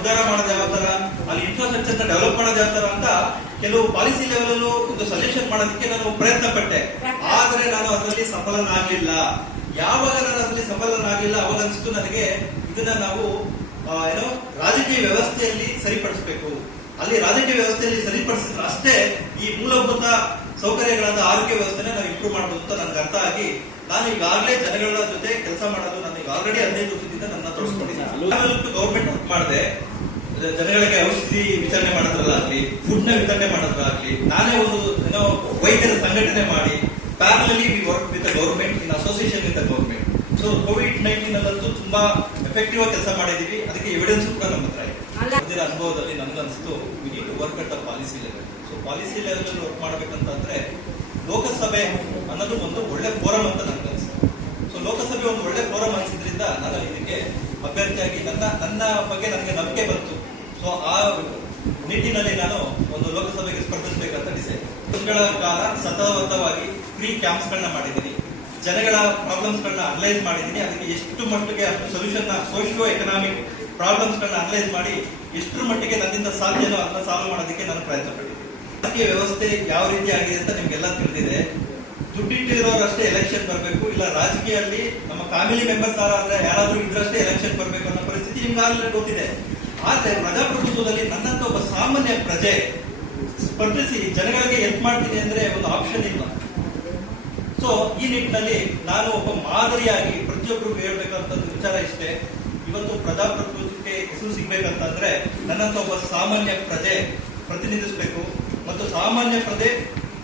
ಉದ್ಧಾರ ಮಾಡೋದು ಯಾವ ತರ ಅಲ್ಲಿ ಇನ್ಫ್ರಾಸ್ಟ್ರಕ್ಚರ್ ಡೆವಲಪ್ ಮಾಡೋದು ಯಾವ ತರ ಅಂತ ಕೆಲವು ಪಾಲಿಸಿ ಲೆವೆಲ್ ಅಲ್ಲೂ ಒಂದು ಸಜೆಷನ್ ಮಾಡೋದಕ್ಕೆ ನಾನು ಪ್ರಯತ್ನ? ಪಟ್ಟೆ ಆದ್ರೆ ನಾನು ಅದರಲ್ಲಿ ಸಫಲನಾಗಲಿಲ್ಲ. ಯಾವಾಗ ನಾನು ಅದರಲ್ಲಿ ಸಫಲನಾಗಲಿಲ್ಲ ಅವಾಗ ಅನಿಸ್ತು ನನಗೆ ಇದನ್ನ ನಾವು ಏನೋ ರಾಜಕೀಯ ವ್ಯವಸ್ಥೆಯಲ್ಲಿ ಸರಿಪಡಿಸಬೇಕು. ಅಲ್ಲಿ ರಾಜಕೀಯ ವ್ಯವಸ್ಥೆಯಲ್ಲಿ ಸರಿಪಡಿಸಿದ್ರೆ ಅಷ್ಟೇ ಈ ಮೂಲಭೂತ ಸೌಕರ್ಯಗಳಾದ ಆರೋಗ್ಯ ವ್ಯವಸ್ಥೆನ ನಾವು ಇಂಪ್ರೂವ್ ಮಾಡಬಹುದು ಅಂತ ನನ್ಗೆ ಅರ್ಥ ಆಗಿ ನಾನು ಈಗಾಗಲೇ ಜನಗಳ ಜೊತೆ ಕೆಲಸ ಮಾಡೋದು ನಾನು ಈಗ ಆಲ್ರೆಡಿ ಹದಿನೈದು ವರ್ಷದಿಂದ ನನ್ನ ತೋರಿಸ್ಕೊಂಡಿದ್ದೀನಿ. ಗೌರ್ಮೆಂಟ್ ವರ್ಕ್ ಮಾಡಿದೆ. ಜನಗಳಿಗೆ ಔಷಧಿ ವಿತರಣೆ ಮಾಡೋದ್ರಲ್ಲಾಗ್ಲಿ ಫುಡ್ನ ವಿತರಣೆ ಮಾಡೋದ್ರಾಗ್ಲಿ ನಾನೇ ಒಂದು ಏನೋ ವೈದ್ಯರ ಸಂಘಟನೆ ಮಾಡಿ ಪ್ಯಾರಲಲ್ಲಿ we work with government in association with government so COVID nineteen ಅಲ್ಲಂತೂ ತುಂಬಾ ಎಫೆಕ್ಟಿವ್ ಆಗಿ ಕೆಲಸ ಮಾಡಿದೀವಿ. ಅದಕ್ಕೆ ಎವಿಡೆನ್ಸ್ ಕೂಡ ನಮ್ಮ ಹತ್ರ ಇದೆ. ಮುಂದಿನ ಅನುಭವದಲ್ಲಿ ನನಗನ್ನಿಸ್ತು we need to work at the policy level so policy level ಅಲ್ಲಿ ವರ್ಕ್ ಮಾಡ್ಬೇಕಂತಂದ್ರೆ ಲೋಕಸಭೆ ಅನ್ನೋದು ಒಂದು ಒಳ್ಳೆ ಫೋರಂ ಅಂತ ನನಗನ್ಸುತ್ತೆ. ಸೊ ಲೋಕಸಭೆ ಒಂದು ಒಳ್ಳೆ ಫೋರಂ ಅನ್ಸಿದ್ರಿಂದ ನಾನು ಇದಕ್ಕೆ ಅಭ್ಯರ್ಥಿಯಾಗಿ ನನ್ನ ನನ್ನ ಬಗ್ಗೆ ನನಗೆ ನಂಬಿಕೆ ಬಂತು. ಸೊ ಆ ನಿಟ್ಟಿನಲ್ಲಿ ನಾನು ಒಂದು ಲೋಕಸಭೆಗೆ ಸ್ಪರ್ಧಿಸಬೇಕಂತ ಡಿಸೈಡ್ ತಿಂಗಳ ಕಾಲ ಸತತವಾಗಿ ಫ್ರೀ ಕ್ಯಾಂಪ್ಸ್ ಗಳನ್ನ ಮಾಡಿದ್ದೀನಿ. ಜನಗಳ ಪ್ರಾಬ್ಲಮ್ಸ್ ಗಳನ್ನ ಅನಲೈಸ್ ಮಾಡಿದ್ದೀನಿ. ಅದಕ್ಕೆ ಎಷ್ಟು ಮಟ್ಟಿಗೆ ಅಷ್ಟು ಸೊಲ್ಯೂಷನ್ ಸೋಷಿಯೋ ಎಕನಾಮಿಕ್ ಪ್ರಾಬ್ಲಮ್ಸ್ ಗಳನ್ನ ಅನಲೈಸ್ ಮಾಡಿ ಎಷ್ಟರ ಮಟ್ಟಿಗೆ ನನ್ನಿಂದ ಸಾಧ್ಯನೋ ಅದನ್ನ ಸಾಲ್ವ್ ಮಾಡೋದಕ್ಕೆ ನಾನು ಪ್ರಯತ್ನ ಪಟ್ಟಿದ್ದೀನಿ ರಾಜಕೀಯ ವ್ಯವಸ್ಥೆ ಯಾವ ರೀತಿ ಆಗಿದೆ ಅಂತ ನಿಮ್ಗೆಲ್ಲ ತಿಳಿದಿದೆ. ದುಡ್ಡಿಟ್ಟಿರೋರಷ್ಟೇ ಎಲೆಕ್ಷನ್ ಬರಬೇಕು. ಇಲ್ಲ ರಾಜಕೀಯದಲ್ಲಿ ನಮ್ಮ ಫ್ಯಾಮಿಲಿ ಮೆಂಬರ್ಸ್ ಯಾರಾದ್ರೂ ಇದ್ರಷ್ಟೇ ಎಲೆಕ್ಷನ್ ಬರಬೇಕು ಅನ್ನೋ ಪರಿಸ್ಥಿತಿ ನಿಮ್ಗೆ ಆಗಲೇ ಗೊತ್ತಿದೆ. ಆದ್ರೆ ಪ್ರಜಾಪ್ರಭುತ್ವದಲ್ಲಿ ನನ್ನಂತ ಒಬ್ಬ ಸಾಮಾನ್ಯ ಪ್ರಜೆ ಸ್ಪರ್ಧಿಸಿ ಜನಗಳಿಗೆ ಹೆಲ್ಪ್ ಮಾಡ್ತೀನಿ ಅಂದ್ರೆ ಒಂದು ಆಪ್ಷನ್ ಇಲ್ಲ. ಸೊ ಈ ನಿಟ್ಟಿನಲ್ಲಿ ನಾನು ಒಬ್ಬ ಮಾದರಿಯಾಗಿ ಪ್ರತಿಯೊಬ್ಬರಿಗೂ ಹೇಳ್ಬೇಕಂತ ವಿಚಾರ ಇಷ್ಟೇ. ಇವತ್ತು ಪ್ರಜಾಪ್ರಭುತ್ವಕ್ಕೆ ಹೆಸರು ಸಿಗ್ಬೇಕಂತಂದ್ರೆ ನನ್ನಂತ ಒಬ್ಬ ಸಾಮಾನ್ಯ ಪ್ರಜೆ ಪ್ರತಿನಿಧಿಸಬೇಕು. ಮತ್ತು ಸಾಮಾನ್ಯ ಪ್ರಜೆ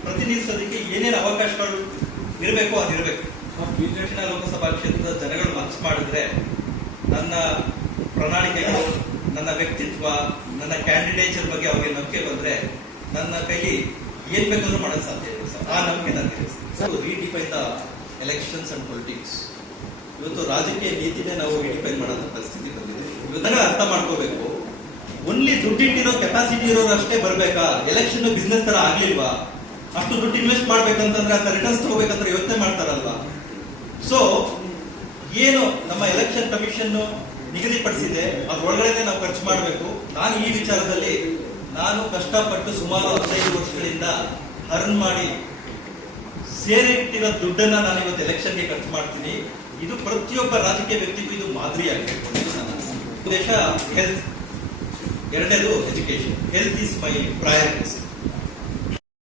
ಪ್ರತಿನಿಧಿಸೋದಕ್ಕೆ ಏನೇನು ಅವಕಾಶಗಳು ಇರಬೇಕು ಅದಿರಬೇಕು ಬಿಜೆಪಿನ ಲೋಕಸಭಾ ಕ್ಷೇತ್ರದ ಜನಗಳು ಮನಸ್ಸು ಮಾಡಿದ್ರೆ ನನ್ನ ಪ್ರಣಾಳಿಕೆಗಳು ನನ್ನ ವ್ಯಕ್ತಿತ್ವ, ನನ್ನ ಕ್ಯಾಂಡಿಡೇಚರ್ ಬಗ್ಗೆ ಅವರಿಗೆ ನಂಬಿಕೆ ಬಂದ್ರೆ ನನ್ನ ಕೈಲಿ ಏನ್ ಬೇಕಾದ್ರೂ ಮಾಡಕ್ ಸಾಧ್ಯ ಇದೆ ಸರ್. ಆ ನಂಬಿಕೆ ನನಗೆ redefine the elections and politics ಇವತ್ತು ರಾಜಕೀಯ ನೀತಿನೇ ನಾವು ರೀಡಿಫೈನ್ ಮಾಡೋಂಥ ಪರಿಸ್ಥಿತಿ ಬಂದಿದೆ. ಇವತ್ತ ಅರ್ಥ ಮಾಡ್ಕೋಬೇಕು. ಒನ್ಲಿ ದುಡ್ಡಿಟ್ಟಿರೋ ಕೆಪಾಸಿಟಿ ಇರೋರು ಅಷ್ಟೇ ಬರಬೇಕಾ? ಎಲೆಕ್ಷನ್ ಬಿಸ್ನೆಸ್ ತರ ಆಗ್ಲಿಲ್ವಾ? ಅಷ್ಟು ದುಡ್ಡು ಇನ್ವೆಸ್ಟ್ ಮಾಡ್ಬೇಕಂತಂದ್ರೆ ಅಂತ ರಿಟರ್ನ್ಸ್ ತಗೋಬೇಕಂದ್ರೆ ಯೋಚನೆ ಮಾಡ್ತಾರಲ್ವಾ? ಸೊ ಏನು ನಮ್ಮ ಎಲೆಕ್ಷನ್ ಕಮಿಷನ್ ನಿಗದಿಪಡಿಸಿದೆ. ಅದ್ರೊಳಗಡೆ ನಾವು ಖರ್ಚು ಮಾಡಬೇಕು. ನಾನು ಈ ವಿಚಾರದಲ್ಲಿ ನಾನು ಕಷ್ಟಪಟ್ಟು ಸುಮಾರು ಹದಿನೈದು ವರ್ಷಗಳಿಂದ ಅರ್ನ್ ಮಾಡಿ ಸೇರಿಟ್ಟಿರೋ ದುಡ್ಡನ್ನ ನಾನು ಇವತ್ತು ಎಲೆಕ್ಷನ್ಗೆ ಖರ್ಚು ಮಾಡ್ತೀನಿ. ಇದು ಪ್ರತಿಯೊಬ್ಬ ರಾಜಕೀಯ ವ್ಯಕ್ತಿಗೂ ಇದು ಮಾದರಿಯಾಗಬೇಕು ಉದ್ದೇಶ. ಹೆಲ್ತ್ ಎರಡನೇದು education health is my priorities